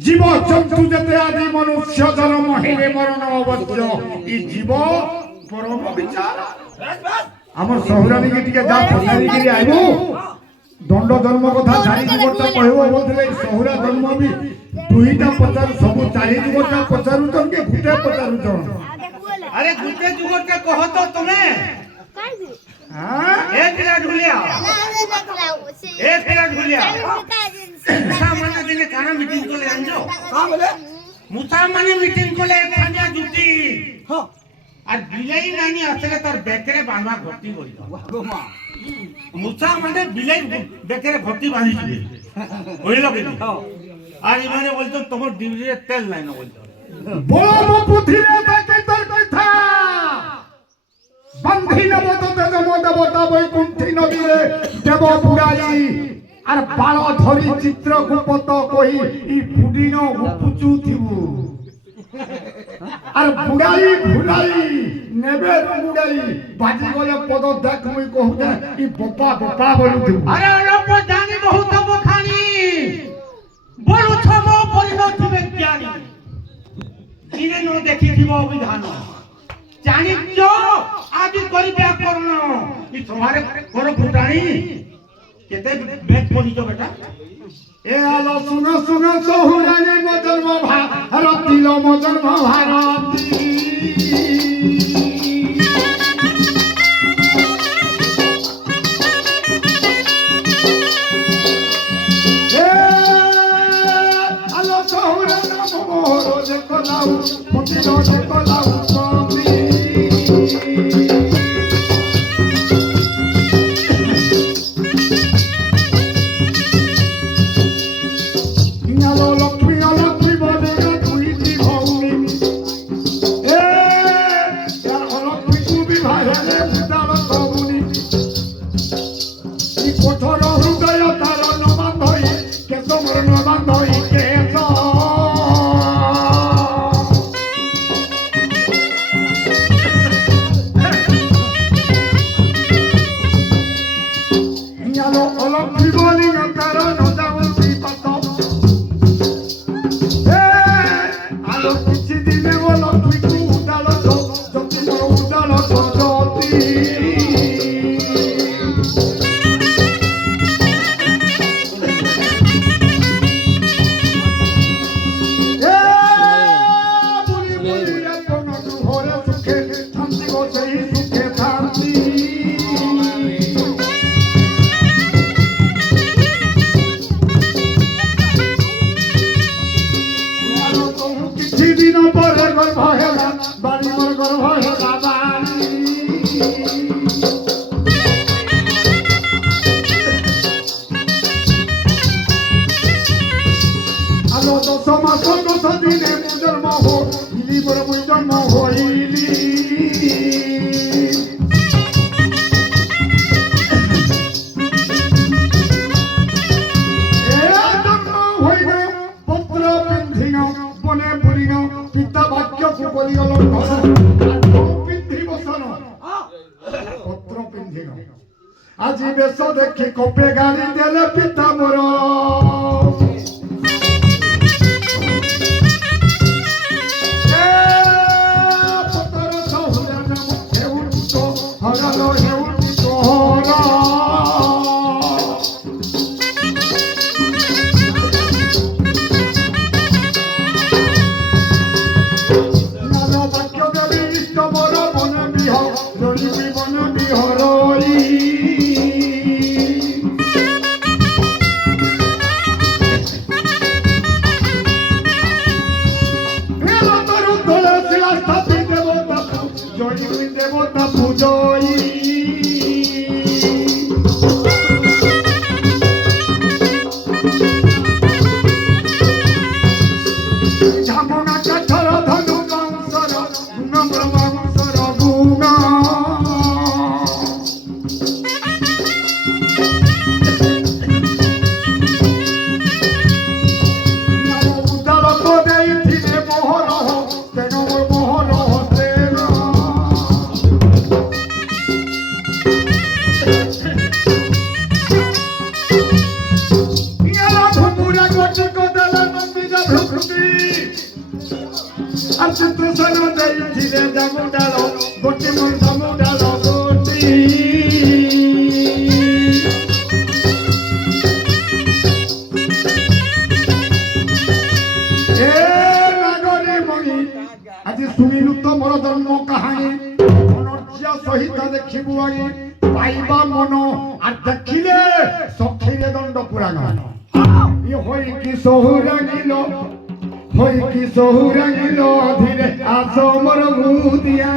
জীব জন্তু যেতে আদি মনুষ্য জন্ম হেলে মরণ অবশ্য ই জীব পরম বিচার আমার সহরানীকে টিকে যা পছারিকি আইবু দণ্ড জন্ম কথা চারি যুগটা কহিব বলଥିଲେ সহরা জন্ম বি দুইটা পচার সবু চারি যুগটা পচারুছন কে গুটে পচারুছন अरे गुटे जुगटे कहो तो तुम्हें हां ए फिरा ढुलिया ए फिरा ढुलिया मुसा माने दिने खाना मीटिंग को ले आंजो हां बोले मुसा माने मीटिंग को ले खाना जुटी हां আর বিলাই নানি আসলে তার বেকরে বাঁধা ভর্তি করি গো মা মুসা মানে বিলাই বেকরে ভর্তি বাঁধি দিবে হইল কি আর ইমানে বলতো তোমার ডিউটিতে তেল নাই না বলতো বড় পুথিরে দেখে তোর কথা বন্ধি নবত দেব দেবতা বৈকুণ্ঠী নদীরে দেব পুরাই আর বাল ধরি চিত্র গুপত কই ই ফুডিন উপুচু থিবু আর বুড়াই ভুলাই নেবে বুড়াই বাজি গলে পদ দেখ মুই কহু দে ই বপা বপা বলু থিবু আরে অরপ জানি বহুত বখানি বড় ছম পরিণতি জ্ঞানী ইনে ন দেখি থিব অভিধান জানিছ আদি করি ব্যাকরণ ই তোমারে কোন ফুটানি কেতে বেদ পড়িছ বেটা এ আলো শুনো শুনো সহুরানি মো জন্ম ভারতী লো মো জন্ম ভারতী এ আলো সহুরানি মোর দেখো লাউ পতি লো দেখো লাউ কবি আজি বেশ দেখি কপে গাড়ি দেলে পিতা মোর ভ্রুকুটি আর চিত্রসেন ଦେଇଥିଲେ জামু ডাল গোটি মন জামু ডাল গোটি এ নাগরী মণি আজি শুনিলু তো মোর জন্ম কাহানী মনর্জিয়া সহিত দেখিবু আগে পাইবা মন আর দেখিলে সখিরে দণ্ড পুরাণ ই হই কি সহুরাগিল হই কি সহুরাগিল ধীরে আস মোর ভূতিয়া